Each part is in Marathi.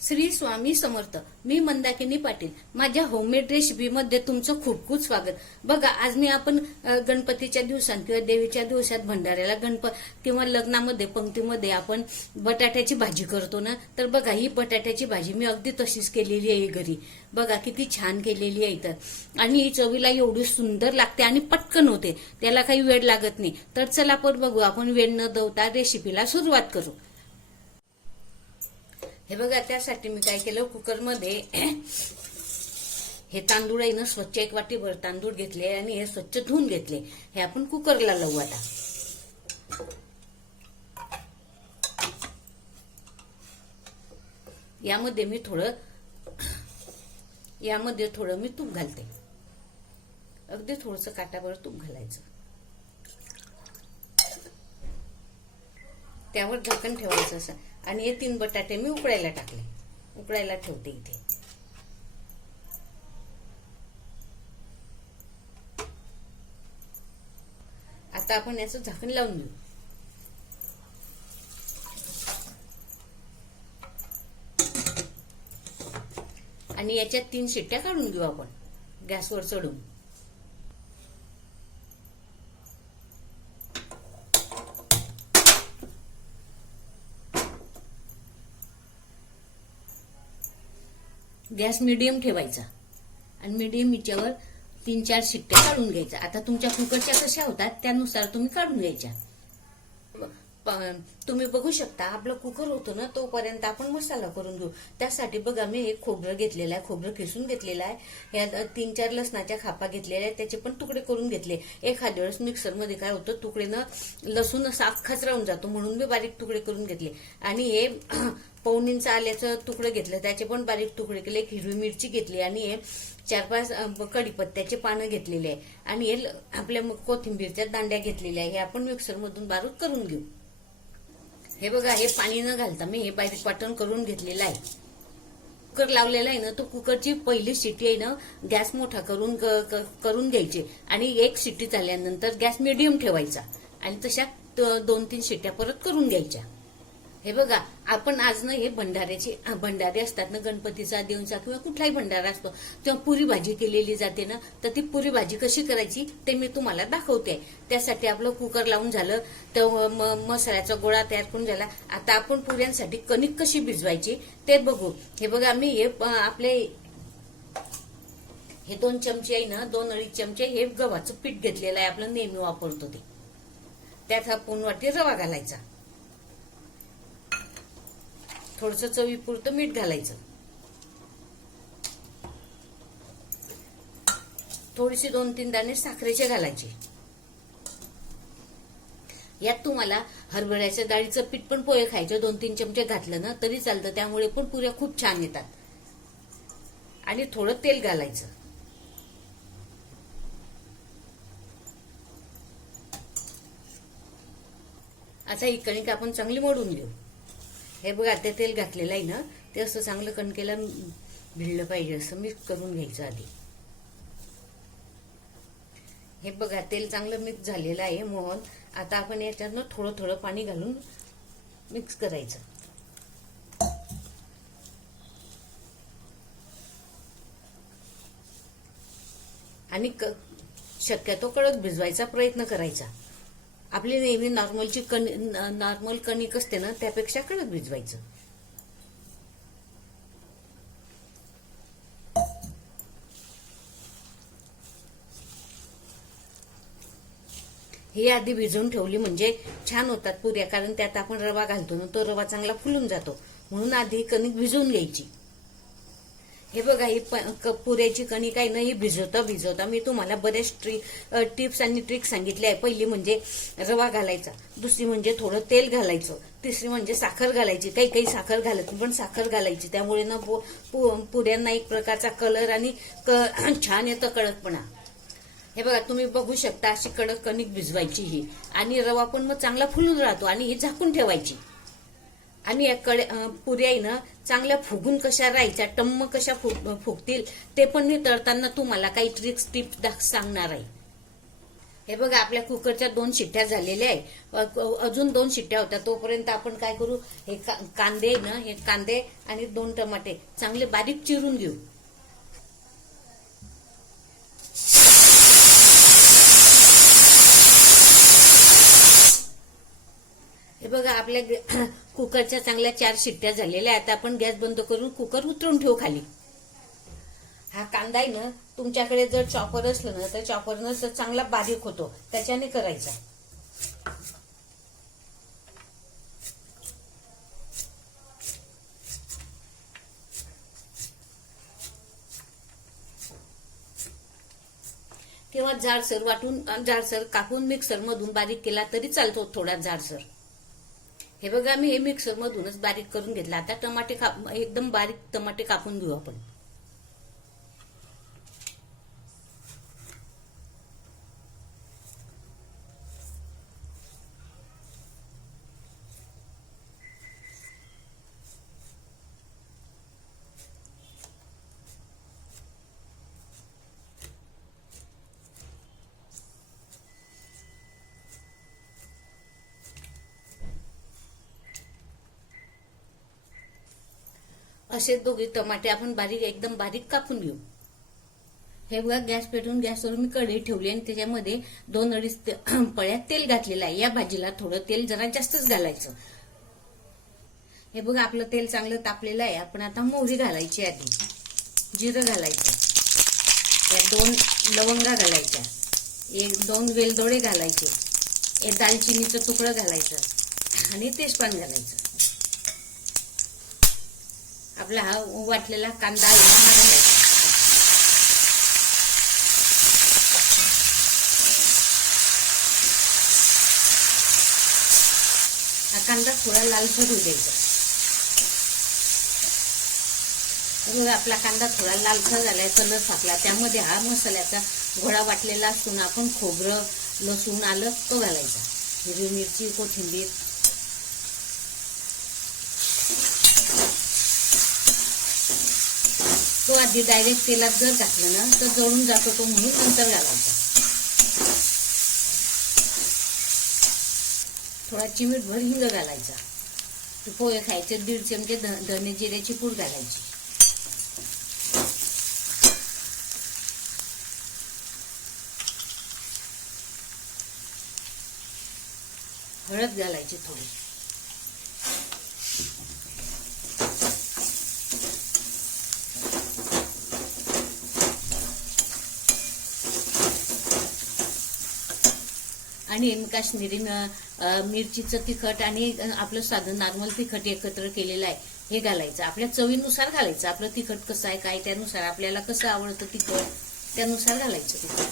श्री स्वामी समर्थ मी मंदाकिनी पाटील. माझ्या होममेड रेसिपीमध्ये तुमचं खूप खूप स्वागत. बघा आज मी आपण गणपतीच्या दिवसात किंवा देवीच्या दिवसात भंडाऱ्याला गणपत किंवा लग्नामध्ये पंक्तीमध्ये आपण बटाट्याची भाजी करतो ना तर बघा ही बटाट्याची भाजी मी अगदी तशीच केलेली आहे घरी. बघा किती छान केलेली आहे तर आणि ही चवीला एवढी सुंदर लागते आणि पटकन होते. त्याला काही वेळ लागत नाही. तर चला आपण बघू आपण वेळ न दवता रेसिपीला सुरुवात करू. हे बघा त्यासाठी मी काय केलं कुकरमध्ये हे तांदूळ आहे ना स्वच्छ एक वाटीभर तांदूळ घेतले आणि हे स्वच्छ धुवून घेतले. हे आपण कुकरला लावू आता. यामध्ये मी थोडं यामध्ये थोडं मी तूप घालते. अगदी थोडस काटाभर तूप घालायचं. त्यावर झाकण ठेवायचं असं. आणि हे तीन बटाटे मी उकडायला टाकले. उकडायला ठेवते इथे. आता आपण याचं झाकण लावून घेऊ. आणि याच्यात तीन शिट्ट्या काढून घेऊ आपण. गॅसवर चढून. गॅस मिडियम ठेवायचा. आणि मिडियम हिच्यावर तीन चार शिट्ट्या काढून घ्यायच्या आता तुमच्या कुकरच्या कशा होतात त्यानुसार तुम्ही काढून घ्यायच्या. प- तुम्ही बघू शकता आपलं कुकर होतं ना तोपर्यंत आपण मसाला करून घेऊ. त्यासाठी बघा मी एक खोबरं घेतलेलं आहे खोबरं किसून घेतलेलं आहे. ह्या तीन चार लसणाच्या खापा घेतलेल्या आहेत त्याचे पण तुकडे करून घेतले. एखाद्या वेळेस मिक्सरमध्ये काय होतं तुकडेनं लसूण असा अख्खाच राहून जातो म्हणून मी बारीक तुकडे करून घेतले. आणि हे पाऊण इंच आल्याचं तुकडं घेतलं त्याचे पण बारीक तुकडे केले एक हिरवी मिरची घेतली आणि हे चार पाच कडीपत्त्याचे कढीपत्त्याचे पानं घेतलेले आहे. आणि हे आपल्या मग कोथिंबीरच्या दांड्या घेतलेल्या आहे. हे आपण मिक्सरमधून बारीक करून घेऊ. हे बघा हे पाणी न घालता मी हे बारीक वाटण करून घेतलेलं आहे. कुकर लावलेला आहे ना तो कुकरची पहिली शिटी आहे ना गॅस मोठा करून क- क- करून घ्यायची. आणि एक शिटी झाल्यानंतर गॅस मिडियम ठेवायचा. आणि तशा त- दोन तीन शिट्ट्या परत करून घ्यायच्या. हे बघा आपण आज ना हे भंडाऱ्याचे भंडारे असतात ना गणपतीचा देऊचा किंवा कुठलाही भंडारा असतो तेव्हा पुरी भाजी केलेली जाते ना तर ती पुरी भाजी कशी करायची ते मी तुम्हाला दाखवते. त्यासाठी आपलं कुकर लावून झालं तर म- मसाल्याचा गोळा तयार करून झाला. आता आपण पुऱ्यांसाठी कणिक कशी भिजवायची ते बघू. हे बघा मी हे आपले हे दोन चमचे आहे ना दोन अडीच चमचे हे गव्हाचं पीठ घेतलेलं आहे आपलं नेहमी वापरतो ते. त्यात हा पूर्ण वाटी रवा घालायचा. थोडस चवीपुरतं मीठ घालायचं. थोडीशी दोन तीन दाणे साखरेचे घालायचे. यात तुम्हाला हरभऱ्याच्या डाळीचं पीठ पण पोहे खायचे दोन तीन चमचे घातलं ना तरी चालतं. त्यामुळे पण पुऱ्या खूप छान येतात. आणि थोडं तेल घालायचं. आता ही कणिक आपण चांगली मोडून घेऊ. हे बघा ते तेल घातलेलं आहे ना ते असं चांगलं कणकेला भिडलं पाहिजे असं मिक्स करून घ्यायचं आधी. हे बघा तेल चांगलं मिक्स झालेलं आहे मोहन. आता आपण याच्यातनं थोडं थोडं पाणी घालून मिक्स करायचं. आणि क- शक्यतो कडक भिजवायचा प्रयत्न करायचा. आपली नेहमी नॉर्मलची कणी नॉर्मल कणिक असते ना त्यापेक्षा कडक भिजवायचं. ही आधी भिजवून ठेवली म्हणजे छान होतात पुऱ्या कारण त्यात आपण रवा घालतो ना तो रवा चांगला फुलून जातो. म्हणून आधी कणिक भिजवून घ्यायची. हे बघा ही प- क- पुऱ्याची कणी काही ना ही भिजवता भिजवता मी तुम्हाला बरेच ट्री टिप्स आणि ट्रिक सांगितले आहे. पहिली म्हणजे रवा घालायचा. दुसरी म्हणजे थोडं तेल घालायचं. तिसरी म्हणजे साखर घालायची. काही काही साखर घालत नाही, पण साखर घालायची. त्यामुळे ना पु- पु- पुऱ्यांना एक प्रकारचा कलर आणि क- छान येतं कडकपणा. हे बघा तुम्ही बघू शकता अशी कडक कणिक भिजवायची ही. आणि रवा पण मग चांगला फुलून राहतो आणि ही झाकून ठेवायची. आणि या कडे पुऱ्या ना चांगल्या फुगून कशा राहायच्या टम्म कशा फुगतील ते पण मी तळताना तुम्हाला काही ट्रिक्स टिप्स सांगणार आहे. हे बघा आपल्या कुकरच्या दोन शिट्ट्या झालेल्या आहे. अजून दोन शिट्ट्या होत्या. तोपर्यंत आपण काय करू? हे का- कांदे ना हे कांदे आणि दोन टमाटे चांगले बारीक चिरून घेऊ. बघा आपल्या कुकरच्या चांगल्या चार शिट्ट्या झालेल्या आहेत. आता आपण गॅस बंद करून कुकर उतरून ठेवू खाली. हा कांदा आहे ना तुमच्याकडे जर चॉपर असलं ना तर चॉपरनं तर चांगला बारीक होतो. त्याच्याने करायचा. किंवा जाडसर वाटून जाडसर कापून मिक्सर मधून बारीक केला तरी चालतो थोडा जाडसर. हे बघा मी हे मिक्सरमधूनच बारीक करून घेतलं. आता टमाटे काप एकदम बारीक टमाटे कापून घेऊ आपण. असे दोघे टमाटे आपण बारीक एकदम बारीक कापून घेऊ. हे बघा गॅस पेटवून गॅसवर मी कढई ठेवली आणि त्याच्यामध्ये दोन अडीच ते- पळ्यात तेल घातलेलं आहे. या भाजीला थोडं तेल जरा जास्तच घालायचं. हे बघा आपलं तेल चांगलं तापलेलं आहे. आपण आता मोहरी घालायची आधी. जिरं घालायचं. त्यात दोन लवंगा घालायच्या. एक दोन वेलदोडे घालायचे. एक दालचिनीचं तुकडं घालायचं. आणि तेजपान घालायचं. आपला हा वाटलेला कांदा आहे हा घालायचा हा कांदा थोडा लालसर होऊ द्यायचा. बघा, आपला कांदा थोडा लालसर झालाय कलर सापला. त्यामध्ये हा मसाल्याचा घोडा वाटलेला असून आपण खोबरं लसूण आलं तो घालायचा. हिरवी मिरची कोथिंबीर आधी डायरेक्ट तेलात जर घातलं ना तर जळून जातो तो म्हणून नंतर घालायचा. थोडा चिमीटभर हिंग घालायचा. पोहे खायचे दीड चमचे धने जिऱ्याची पूड घालायची. हळद घालायची थोडी. आणि काश्मीरी मिरचीचं तिखट आणि आपलं साधं नॉर्मल तिखट एकत्र केलेलं आहे हे घालायचं. आपल्या चवीनुसार घालायचं. आपलं तिखट कसं आहे काय त्यानुसार. आपल्याला कसं आवडतं तिखट त्यानुसार घालायचं तिखट.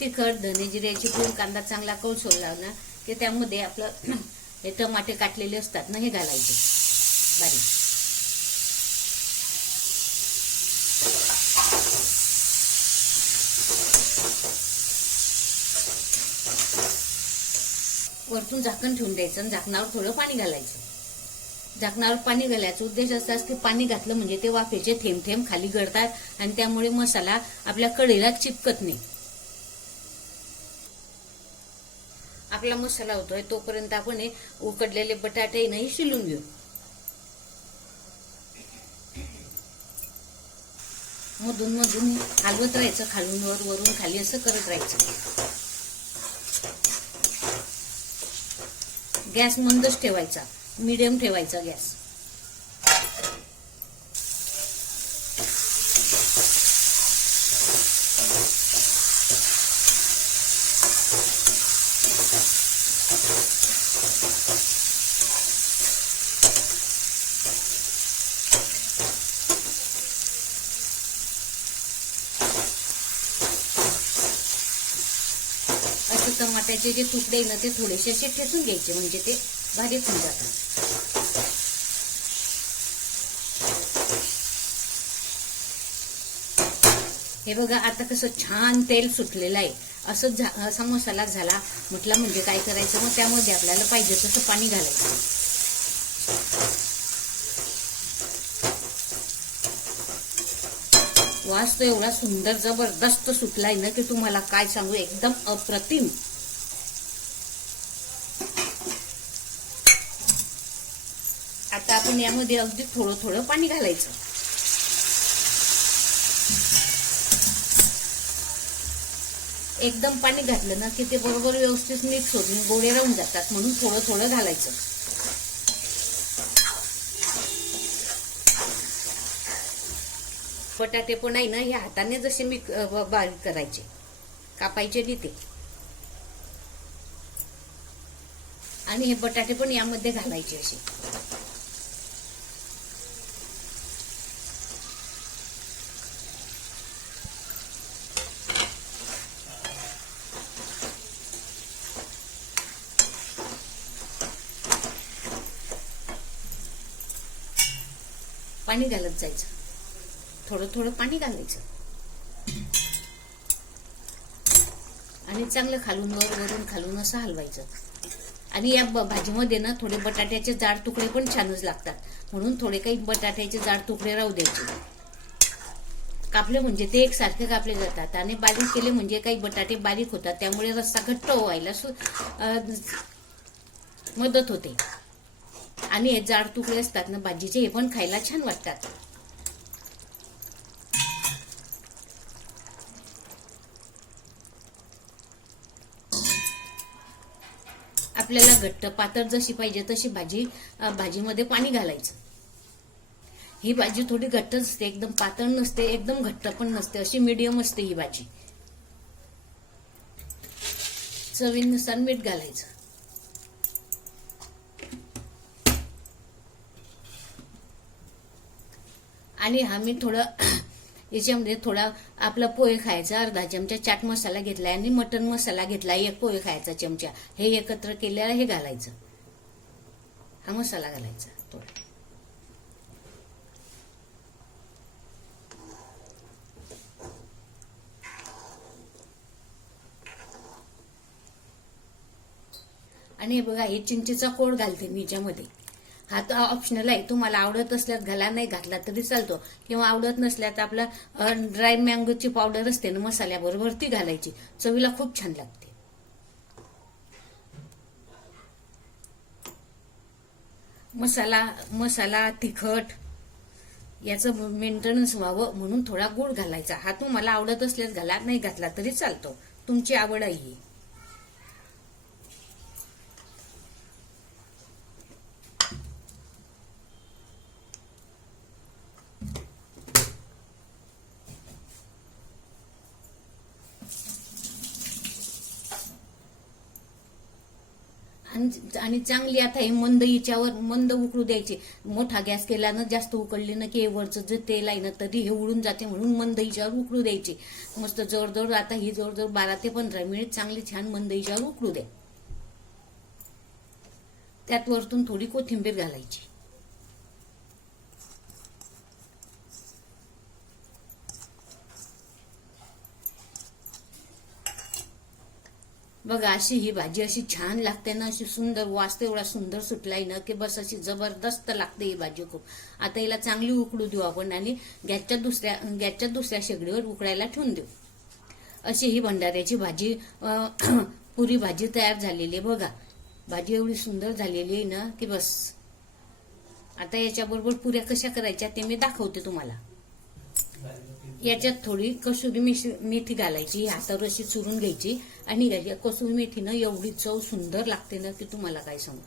तिखट धने जिऱ्याची पूड कांदा चांगला कळसोडला लावला की त्यामध्ये आपलं हे टमाटे काटलेले असतात ना हे घालायचे. बारीक. वरतून झाकण ठेवून द्यायचं आणि झाकणावर थोडं पाणी घालायचं. झाकणावर पाणी घालायचा. उद्देश असाच की पाणी घातलं म्हणजे ते वाफेचे थेंब थेंब खाली गळतात आणि त्यामुळे मसाला आपल्या कढीला चिपकत नाही. आपला मसाला होतोय तोपर्यंत आपण हे उकडलेले बटाटे नाही शिलून घेऊ. मधून मधून हलवत राहायचं खालून वर वरून खाली असं करत राहायचं. गॅस मंदच ठेवायचा मिडियम ठेवायचा गॅस असं जे तुकडे आहे ना ते थोडेसे असे ठेचून घ्यायचे म्हणजे ते बारीक होऊन जातात. हे बघा आता कसं छान तेल सुटलेलं आहे. असं असा मसाला झाला म्हटलं म्हणजे काय करायचं? मग त्यामध्ये आपल्याला पाहिजे तसं पाणी घालायचं. वास तो एवढा सुंदर जबरदस्त सुटलाय ना की तुम्हाला काय सांगू एकदम अप्रतिम आता आपण यामध्ये अगदी थोडं थोडं पाणी घालायचं. एकदम पाणी घातलं ना की ते बरोबर व्यवस्थित मिक्स होत गोळे राहून जातात म्हणून थोडं थोडं घालायचं. बटाटे पण आहे ना हे हाताने जसे मी बारीक करायचे. कापायचे तिथे आणि हे बटाटे पण यामध्ये घालायचे असे. पाणी घालत जायचं. थोडं थोडं पाणी घालायचं. आणि चांगलं खालून वर वरून खालून असं हलवायचं. आणि या ब- भाजीमध्ये ना थोडे बटाट्याचे जाड तुकडे पण छानच लागतात. म्हणून थोडे काही बटाट्याचे जाड तुकडे राहू द्यायचे. कापले म्हणजे ते एकसारखे कापले जातात. आणि बारीक केले म्हणजे काही बटाटे बारीक होतात. त्यामुळे रस्सा घट्ट व्हायला सु- मदत होते. आणि हे जाड तुकडे असतात ना भाजीचे हे पण खायला छान वाटतात. आपल्याला घट्ट पातळ जशी पाहिजे तशी भाजी भाजीमध्ये पाणी घालायचं. ही भाजी थोडी घट्ट असते एकदम पातळ नसते एकदम घट्ट पण नसते अशी मीडियम असते ही भाजी. चवीनुसार मीठ घालायचं. आणि हा मी थोडं याच्यामध्ये थोडा आपला पोहे खायचा अर्धा चमचा चाट मसाला घेतलाय आणि मटन मसाला घेतला एक पोहे खायचा चमचा. हे एकत्र केलेला हे घालायचं. हा मसाला घालायचा थोडा. आणि हे बघा हे चिंचेचा कोड घालते मी याच्यामध्ये. हा तर ऑप्शनल आहे. तुम्हाला आवडत असल्यास घाला नाही घातला तरी चालतो. किंवा आवडत नसल्यास आपला ड्राय मँगोची पावडर असते ना मसाल्याबरोबर ती घालायची. चवीला खूप छान लागते. मसाला मसाला तिखट याचं मेंटेनन्स व्हावं म्हणून थोडा गुळ घालायचा. हा तुम्हाला आवडत असल्यास घाला नाही घातला तरी चालतो. तुमची आवड आहे ही आणि चांगली आता हे मंद हिच्यावर मंद उकळू द्यायची. मोठा गॅस केला ना जास्त उकळली ना की वरचं जर तेल आहे ना तरी हे उडून जाते म्हणून मंद हिच्यावर उकळू द्यायची. मस्त जवळजवळ आता ही जवळजवळ बारा ते पंधरा मिनिट चांगली छान मंद हिच्यावर उकळू द्या त्यात वरतून थोडी कोथिंबीर घालायची. बघा अशी ही भाजी अशी छान लागते ना अशी सुंदर वास एवढा सुंदर सुटलाय ना की बस अशी जबरदस्त लागते ही भाजी खूप. आता हिला चांगली उकडू देऊ आपण आणि गॅसच्या दुसऱ्या गॅसच्या दुसऱ्या शेगडीवर उकडायला ठेवून देऊ. अशी ही भंडाऱ्याची भाजी पुरी भाजी तयार झालेली आहे बघा. भाजी एवढी सुंदर झालेली आहे ना की बस. आता याच्याबरोबर पुऱ्या कशा करायच्या ते मी दाखवते तुम्हाला. याच्यात थोडी कसुरी मेथी मेथी घालायची हातावर अशी चुरून घ्यायची. आणि घ्यायची कसुरी मेथीनं एवढी चव सुंदर लागते ना की तुम्हाला काय सांगू?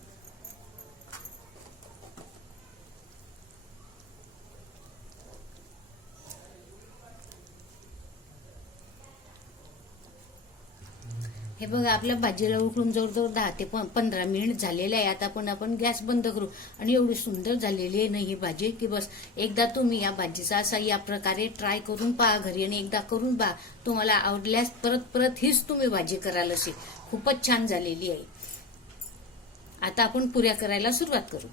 बघा आपल्या भाजीला उकळून जवळजवळ दहा ते पंधरा मिनिट झालेले आहे. आता पण आपण गॅस बंद करू. आणि एवढी सुंदर झालेली आहे ना ही भाजी की बस एकदा तुम्ही या भाजीचा असा या प्रकारे ट्राय करून पहा घरी आणि एकदा करून पहा. तुम्हाला आवडल्यास परत परत हीच तुम्ही भाजी कराल अशी खूपच छान झालेली आहे. आता आपण पुऱ्या करायला सुरुवात करू.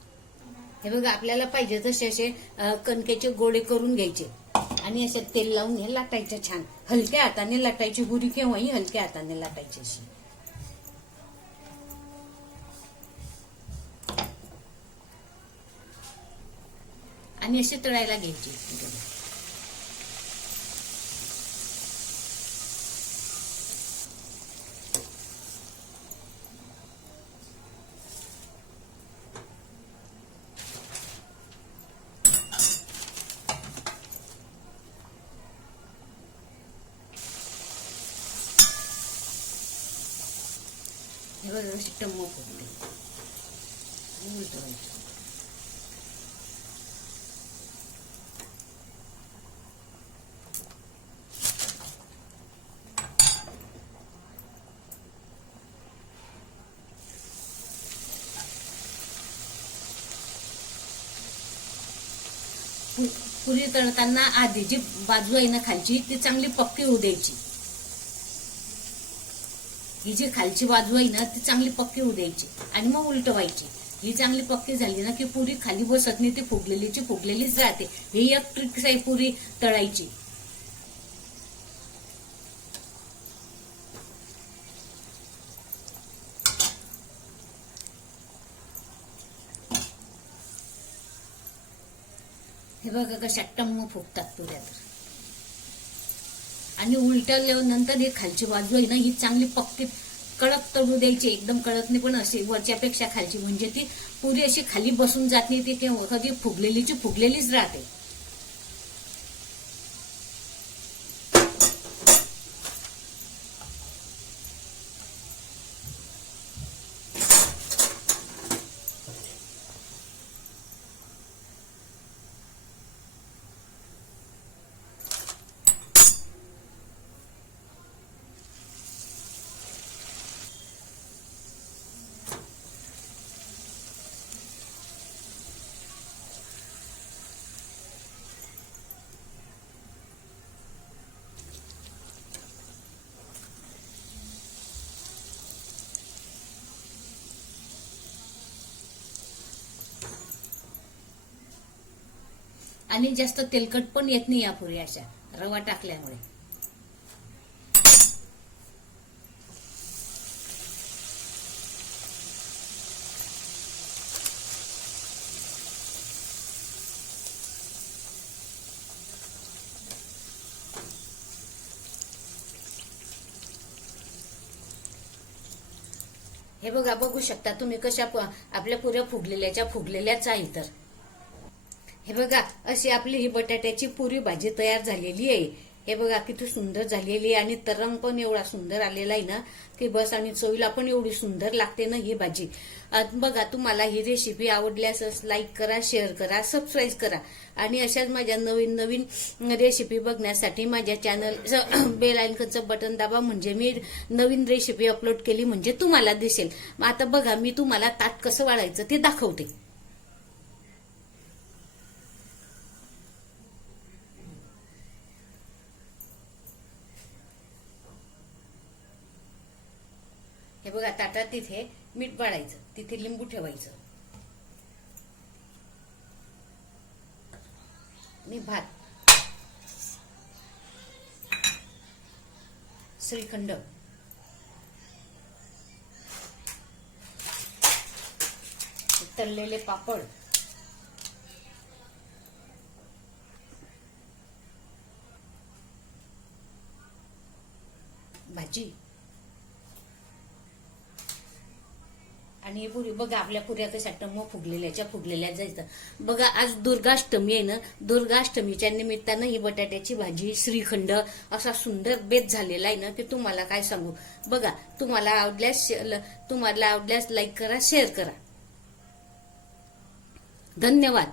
हे बघा आपल्याला पाहिजे तसे असे कणकेचे गोळे करून घ्यायचे. आणि अशा तेल लावून हे लाटायचं छान. हलक्या हाताने लाटायची गुरी केव्हाही हलक्या हाताने लाटायची अशी. आणि अशी तळायला घ्यायची. हे बघा अशी टम्म फुगते आणि उलटवायची. पुरी तळताना आधी जी बाजू आहे ना खालची ती चांगली पक्की होऊ द्यायची ही जी खालची बाजू आहे ना ती चांगली पक्की होऊ द्यायची आणि मग उलटवायची ही चांगली पक्की झाली ना की पुरी खाली बसत नाही ती फुगलेलीची फुगलेलीच राहते. ही एक ट्रिक आहे पुरी तळायची. हे बघा कशा टम्म फुगतात पुऱ्या तर. आणि उलटल्यानंतर हे खालची बाजू आहे ना ही चांगली पक्की कडक तळू द्यायची एकदम कडक नाही पण अशी वरच्यापेक्षा खालची. म्हणजे ती पुरी अशी खाली बसून जात नाही ती केव्हा कधी फुगलेलीची फुगलेलीच राहते. आणि जास्त तेलकट पण येत नाही या पुरी अशा रवा टाकल्यामुळे. हे बघा बघू शकता तुम्ही कशा प- आपल्या पुऱ्या फुगलेल्याच्या फुगलेल्याच आहे तर. हे बघा अशी आपली ही बटाट्याची पुरी भाजी तयार झालेली आहे. हे बघा किती सुंदर झालेली आहे आणि तरंग पण एवढा सुंदर आलेला आहे ना की बस आणि चवीला पण एवढी सुंदर लागते ना ही भाजी. बघा तुम्हाला ही रेसिपी आवडल्यास लाईक करा शेअर करा सबस्क्राईब करा. आणि अशाच माझ्या नवीन नवीन रेसिपी बघण्यासाठी माझ्या चॅनल बेल आयकनचं बटन दाबा म्हणजे मी नवीन रेसिपी अपलोड केली म्हणजे तुम्हाला दिसेल. मग आता बघा मी तुम्हाला ताट कसं वाढायचं ते दाखवते. बघा ताटात तिथे मीठ वाढायचं तिथे लिंबू ठेवायचं. मी भात. श्रीखंड. तळलेले पापड. भाजी. आणि पुरी बघा आपल्या पुऱ्या कशा टम्म फुगलेल्याच्या फुगलेल्या जायचं बघा आज दुर्गाष्टमी आहे ना दुर्गाष्टमीच्या निमित्तानं ही बटाट्याची भाजी श्रीखंड असा सुंदर बेत झालेला आहे ना ते तुम्हाला काय सांगू? बघा तुम्हाला आवडल्यास तुम्हाला आवडल्यास लाईक करा शेअर करा. धन्यवाद.